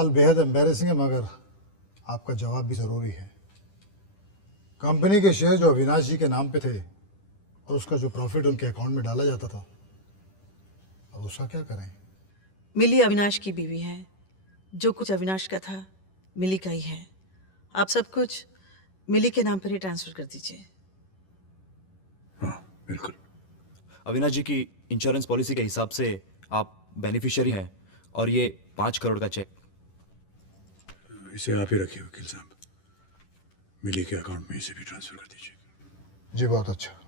सवाल बेहद एम्बेरसिंग है, मगर आपका जवाब भी ज़रूरी है। कंपनी के शेयर जो अविनाश जी के नाम पे थे और उसका जो प्रॉफिट उनके अकाउंट में डाला जाता था, अब उसका क्या करें? मिली अविनाश की बीवी है। जो कुछ अविनाश का था मिली का ही है। आप सब कुछ मिली के नाम पर ही ट्रांसफर कर दीजिए। हाँ बिल्कुल। अविनाश जी की इंश्योरेंस पॉलिसी के हिसाब से आप बेनिफिशियरी हैं और ये 5 करोड़ का चेक। इसे आप ही रखिए वकील साहब, मिली के अकाउंट में इसे भी ट्रांसफर कर दीजिए। जी बहुत अच्छा।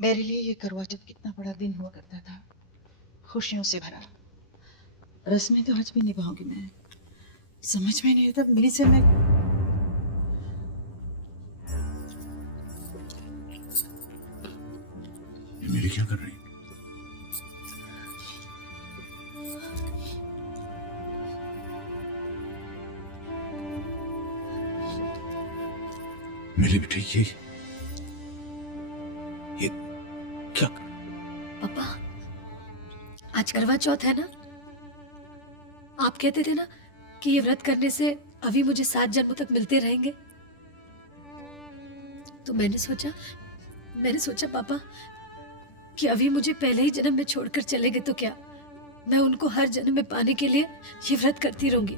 मेरे लिए ये करवा चौथ कितना बड़ा दिन हुआ करता था, खुशियों से भरा। रस्में तो आज भी निभाऊंगी मैं। समझ में नहीं आता मिली से मैं ये मिली क्या कर रही? मिली भी ठीक है। ये क्या? पापा, आज करवा चौथ है ना? आप कहते थे ना कि ये व्रत करने से अभी मुझे 7 जन्मों तक मिलते रहेंगे। तो मैंने सोचा पापा कि अभी मुझे पहले ही जन्म में छोड़कर चले गए तो क्या मैं उनको हर जन्म में पाने के लिए ये व्रत करती रहूंगी,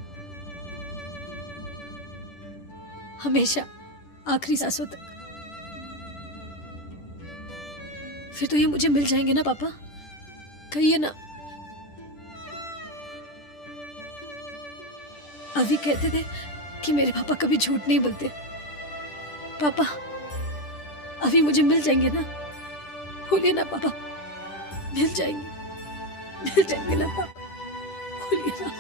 हमेशा आखिरी सांसों तक। फिर तो ये मुझे मिल जाएंगे ना पापा? कहिए ना। अभी कहते थे कि मेरे पापा कभी झूठ नहीं बोलते। पापा अभी मुझे मिल जाएंगे ना? बोलिए ना पापा, मिल जाएंगे ना पापा? बोलिए ना।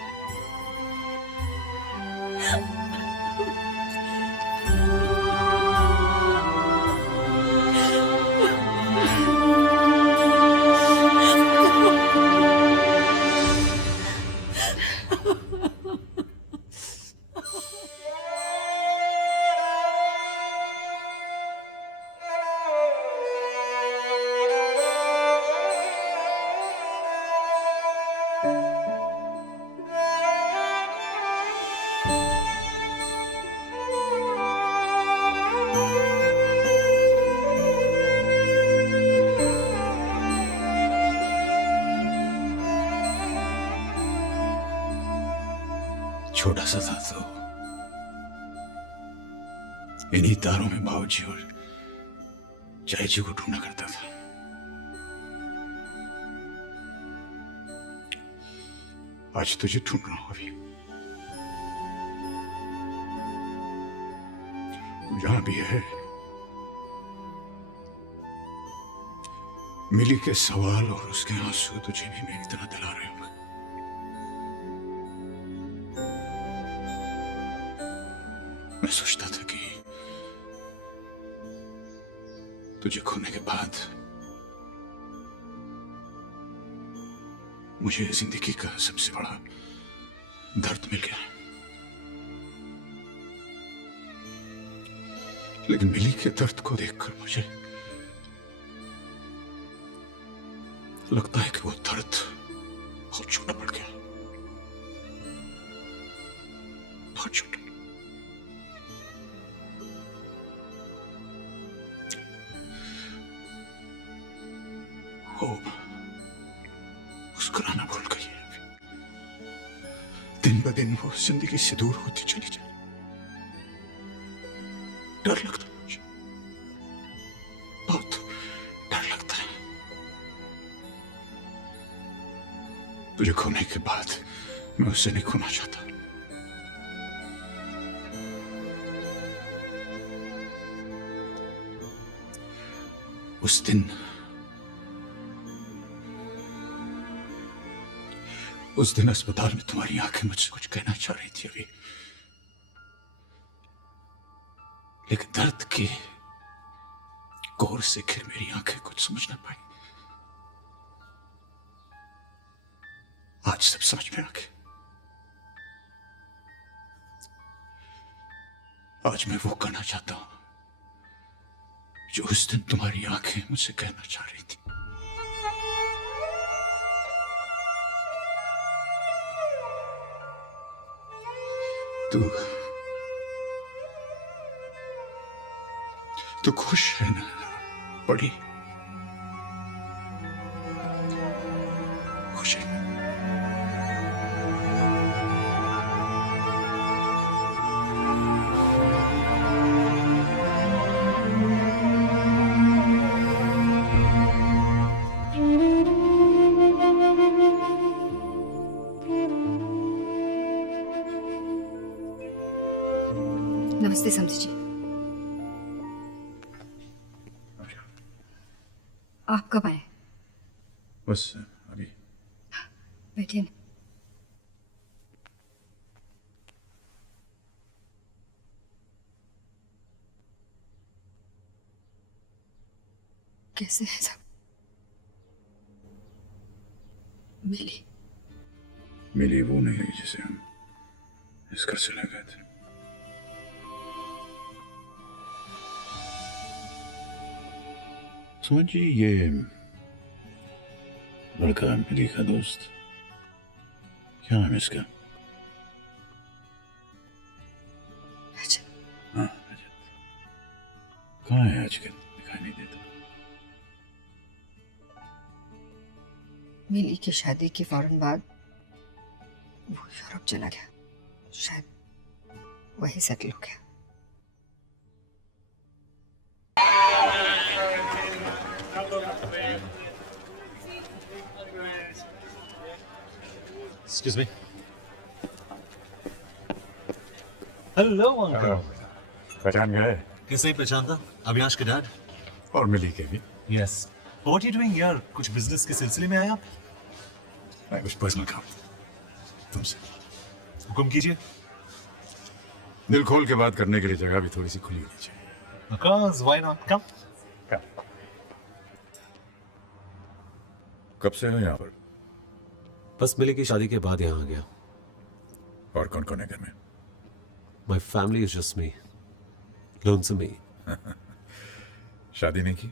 छोटा सा था तो इन्हीं तारों में बाबूजी और चाय जी को ढूंढा करता था। आज तुझे ढूंढ रहा हूं। अभी तू जहां भी है, मिली के सवाल और उसके आंसू तुझे भी मेरी तरह दिला रहे होंगे। मैं सोचता था कि तुझे खोने के बाद मुझे जिंदगी का सबसे बड़ा दर्द मिल गया। लेकिन मिली के दर्द को देखकर मुझे लगता है कि वो दर्द बहुत छोटा पड़ गया, बहुत छोटा। वो मुस्कुराना भूल गई है अभी। दिन ब दिन वो जिंदगी से दूर होती चली जा रही। डर लगता है मुझे, बहुत डर लगता है। तुझे खोने के बाद मैं उससे नहीं खोना चाहता। उस दिन अस्पताल में तुम्हारी आंखें मुझसे कुछ कहना चाह रही थी अभी, लेकिन दर्द के कोर से घिर मेरी आंखें कुछ समझ ना पाई। आज सब समझ में आ गया। आज मैं वो कहना चाहता हूं जो उस दिन तुम्हारी आंखें मुझसे कहना चाह रही थी। तू खुश है ना बड़ी? खुश है ना? नमस्ते समझी जी। आप कब आए? बस अभी। बैठिए ना। कैसे है सब? मिली वो नहीं रही जिसे हम इस घर से ले गए थे। समझिए ये लड़का मिली का दोस्त, क्या नाम है इसका? रजत। हाँ रजत। कहाँ है आजकल? दिखाई नहीं देता। मिली की शादी के फौरन बाद वो यूरोप चला गया, शायद वही सेटल हो गया। Excuse me. Hello, uncle. पहचान गए? किसे पहचानता? अविनाश के डैड? और मिली के भी? Yes. What are you doing here? कुछ बिजनेस के सिलसिले में आया? मैं कुछ पर्सनल काम तुमसे। हुक्म कीजिए। दिल खोल के बात करने के लिए जगह भी थोड़ी सी खुली होनी चाहिए। Of course, why not? Come. कब से हो यहाँ पर? बस मिली की शादी के बाद यहाँ आ गया। और कौन कौन है घर में? My family is just me. Lonesome me. शादी नहीं की?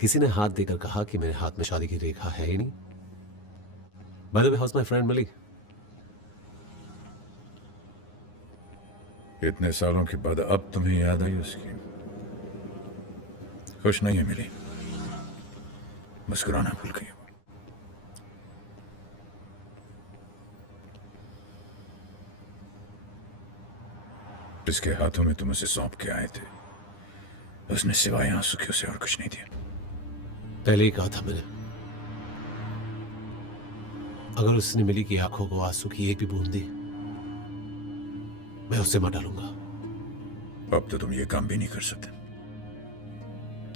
किसी ने हाथ देकर कहा कि मेरे हाथ में शादी की रेखा है ही नहीं। By the way, how's my friend मिली? इतने सालों के बाद अब तुम्हें याद आई उसकी? खुश नहीं है मिली, मुस्कुराना भूल गई। जिसके हाथों में तुम उसे सौंप के आए थे, उसने सिवाय आंसू के उसे और कुछ नहीं दिया। पहले ही कहा था मैंने, अगर उसने मिली की आंखों को आंसू की एक भी बूंद दी, मैं उससे मर डालूंगा। अब तो तुम ये काम भी नहीं कर सकते,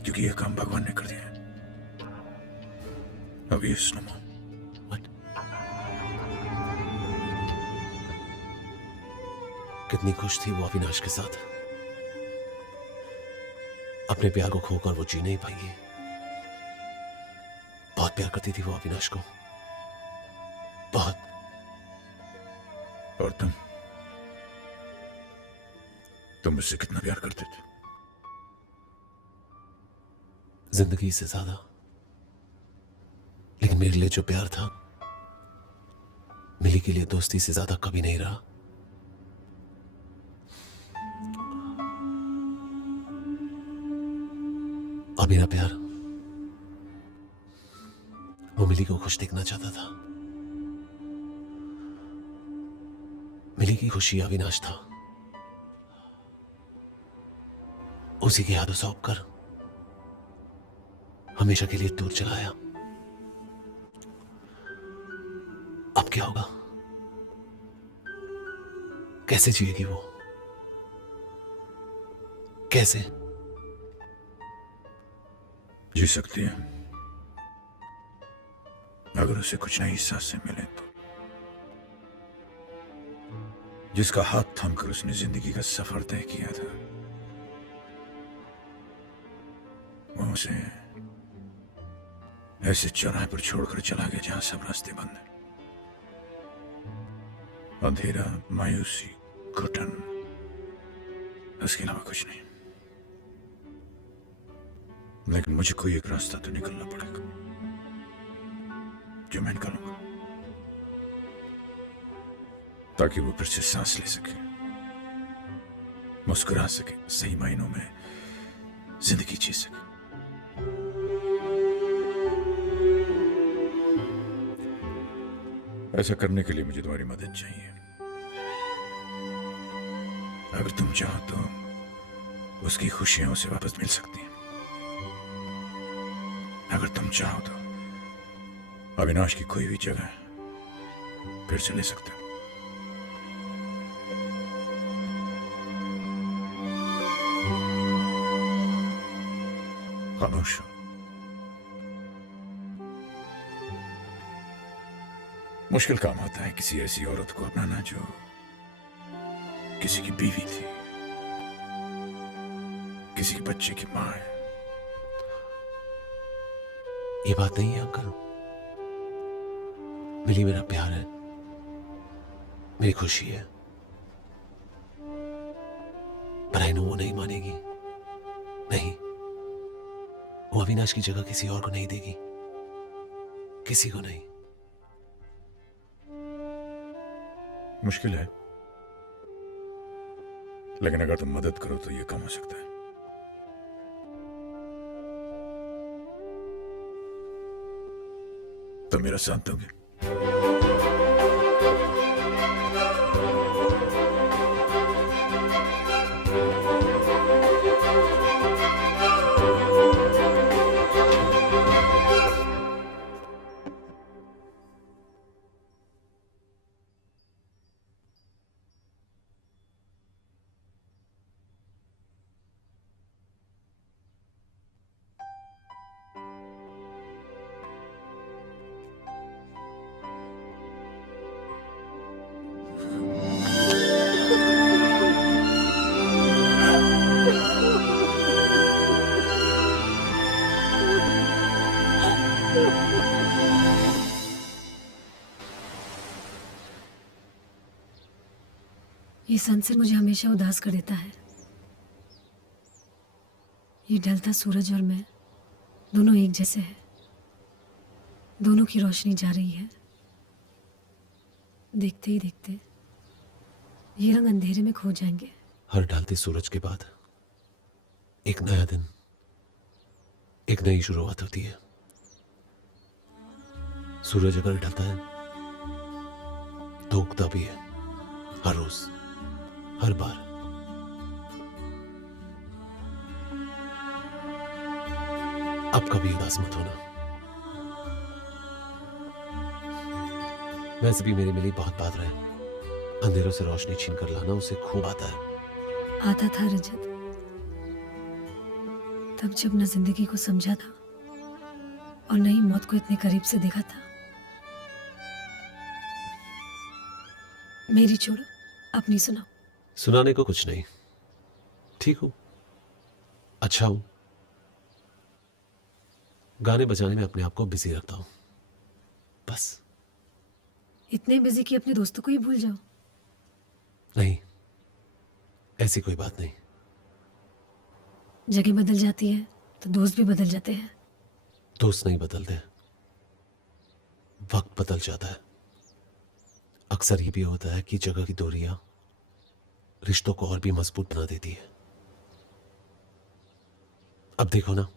क्योंकि ये काम भगवान ने कर दिया है। अब ये सुनो। कितनी खुश थी वो अविनाश के साथ। अपने प्यार को खोकर वो जी नहीं पाएंगी। बहुत प्यार करती थी वो अविनाश को, बहुत। और तुम मुझसे कितना प्यार करते थे? जिंदगी से ज्यादा। लेकिन मेरे लिए जो प्यार था, मिली के लिए दोस्ती से ज्यादा कभी नहीं रहा। और मेरा प्यार वो मिली को खुश देखना चाहता था। मिली की खुशी अविनाश था। उसी के हाथों सौंप कर हमेशा के लिए दूर चलाया। अब क्या होगा? कैसे जिएगी वो? कैसे? जी सकती है, अगर उसे कुछ नई सांसें मिले तो। जिसका हाथ थामकर उसने जिंदगी का सफर तय किया था, वो उसे ऐसे चौराहे पर छोड़कर चला गया जहां सब रास्ते बंद हैं। अंधेरा, मायूसी, घुटन, इसके अलावा कुछ नहीं। लेकिन मुझे कोई एक रास्ता तो निकलना पड़ेगा, जो मैं निकालूंगा, ताकि वो फिर से सांस ले सके, मुस्कुरा सके, सही मायनों में जिंदगी जी सके। ऐसा करने के लिए मुझे तुम्हारी मदद चाहिए। अगर तुम चाहो तो उसकी खुशियां उसे वापस मिल सकती हैं। अगर तुम चाहो तो अविनाश की खोई हुई जगह फिर से ले सकते हो। खामोश हो। मुश्किल काम होता है किसी ऐसी औरत को अपनाना जो किसी की बीवी थी, किसी के बच्चे की मां है। ये बात नहीं है अंकल। मिली मेरा प्यार है, मेरी खुशी है। पर आई नो वो नहीं मानेगी। नहीं, वो अविनाश की जगह किसी और को नहीं देगी, किसी को नहीं। मुश्किल है, लेकिन अगर तुम मदद करो तो यह कम हो सकता है। तो मेरा साथ दोगे? ये सनसेट मुझे हमेशा उदास कर देता है। ये ढलता सूरज और मैं दोनों एक जैसे हैं। दोनों की रोशनी जा रही है। देखते ही देखते ये रंग अंधेरे में खो जाएंगे। हर ढलते सूरज के बाद एक नया दिन, एक नई शुरुआत होती है। सूरज अगर ढलता है तो उगता भी है, हर रोज, हर बार। अब कभी उदास मत होना। वैसे भी मेरी मिली बहुत बात रहे। अंधेरों से रोशनी छीन कर लाना उसे खूब आता है। आता था रजत, तब जब न जिंदगी को समझा था और न ही मौत को इतने करीब से देखा था। मेरी छोड़ो, अपनी सुनाओ। सुनाने को कुछ नहीं। ठीक हूं, अच्छा हूं, गाने बजाने में अपने आप को बिजी रखता हूं, बस। इतने बिजी कि अपने दोस्तों को ही भूल जाओ। नहीं, ऐसी कोई बात नहीं। जगह बदल जाती है तो दोस्त भी बदल जाते हैं। दोस्त नहीं बदलते, वक्त बदल जाता है। अक्सर ये भी होता है कि जगह की दूरियां रिश्तों को और भी मजबूत बना देती है। अब देखो ना,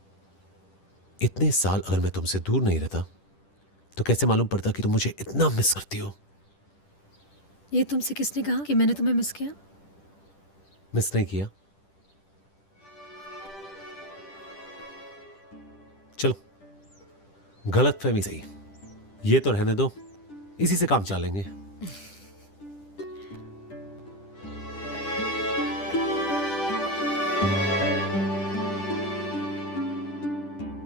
इतने साल अगर मैं तुमसे दूर नहीं रहता तो कैसे मालूम पड़ता कि तुम मुझे इतना मिस करती हो। ये तुमसे किसने कहा कि मैंने तुम्हें मिस किया? मिस नहीं किया। चलो, गलत फहमी सही, ये तो रहने दो, इसी से काम चलेंगे।